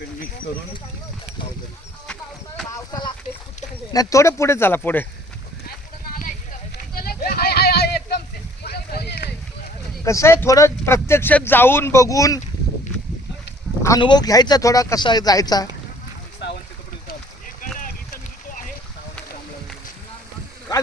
करून नाही थोडं पुढे चला पुढे. कसं आहे थोडं प्रत्यक्षात जाऊन बघून अनुभव घ्यायचा थोडा कसा जायचा. काय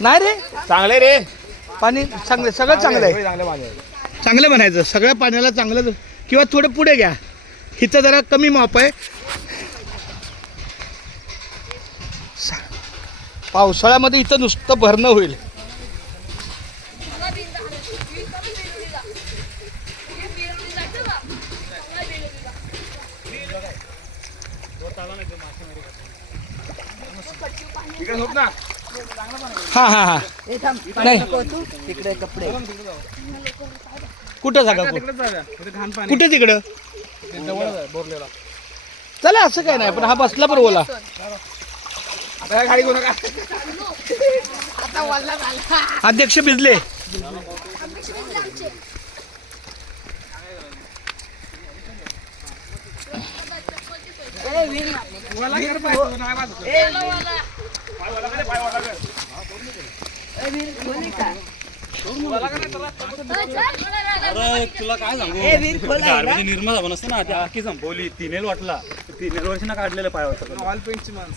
नाही रे. चांगले रे. पाणी चांगलं सगळं चांगलं आहे. चांगले पाणी आहे. चांगलं म्हणायचं सगळ्या पाण्याला चांगलं किंवा थोडं पुढे घ्या. इथं जरा कमी माप आहे. पावसाळ्यामध्ये इथं नुसतं भरणं होईल. इकडे झोप ना. हा हा हा. नाही तिकडे कपडे. कुठं जागा कुठं? तिकडं चला असं काय नाही पण हा बसला बरं बोला गाडी घेऊ नका. अध्यक्ष भिजले. अरे तुला काय सांगू? निर्माण झालं नसतं ना त्या आखी संपवली. तिनेल वाटला. तिनेल वर्षांना काढलेलं पाय होतं ऑइल पेंटची माणसं